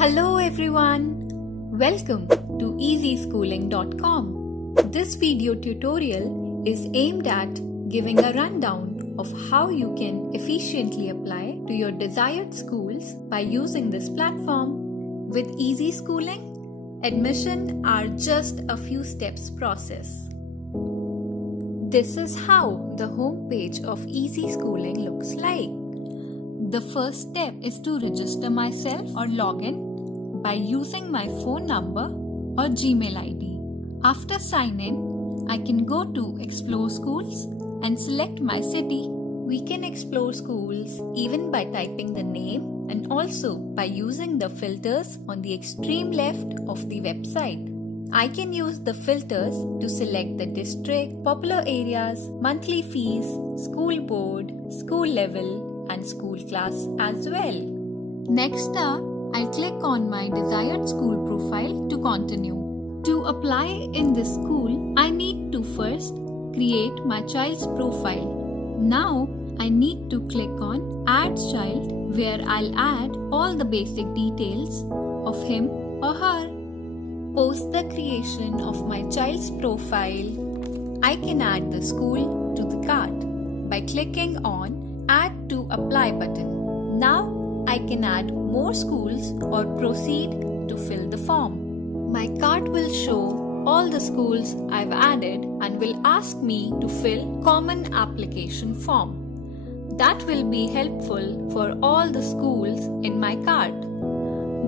Hello everyone! Welcome to Ezyschooling.com. This video tutorial is aimed at giving a rundown of how you can efficiently apply to your desired schools by using this platform. With Ezyschooling, admission are just a few steps process. This is how the homepage of Ezyschooling looks like. The first step is to register myself or log in by using my phone number or Gmail ID. After sign in, I can go to Explore Schools and select my city. We can explore schools even by typing the name and also by using the filters on the extreme left of the website. I can use the filters to select the district, popular areas, monthly fees, school board, school level and school class as well. Next up, I'll click on my desired school profile to continue. To apply in this school, I need to first create my child's profile. Now, I need to click on Add Child, where I'll add all the basic details of him or her. Post the creation of my child's profile, I can add the school to the cart by clicking on Add to Apply button. Now, I can add more schools or proceed to fill the form. My cart will show all the schools I've added and will ask me to fill common application form. That will be helpful for all the schools in my cart.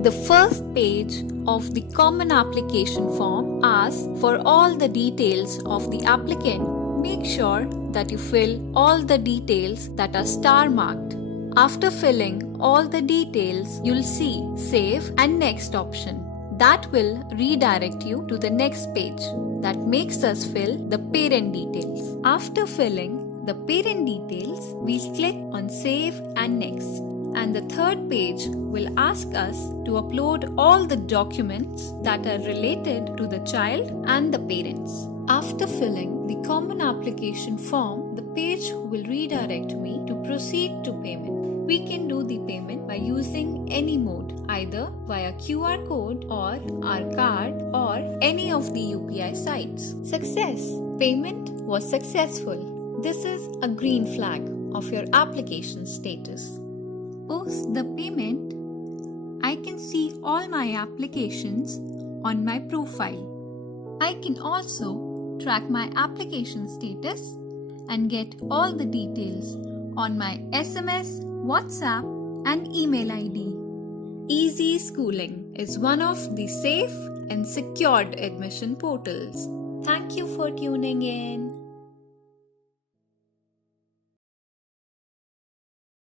The first page of the common application form asks for all the details of the applicant. Make sure that you fill all the details that are star marked. After filling all the details, you'll see Save and Next option. That will redirect you to the next page that makes us fill the parent details. After filling the parent details, we'll click on Save and Next. And the third page will ask us to upload all the documents that are related to the child and the parents. After filling the common application form, the page will redirect me to proceed to payment. We can do the payment by using any mode, either via QR code or our card or any of the UPI sites. Success! Payment was successful. This is a green flag of your application status. Post the payment, I can see all my applications on my profile. I can also track my application status and get all the details on my SMS, WhatsApp and email ID. Ezyschooling is one of the safe and secured admission portals. Thank you for tuning in.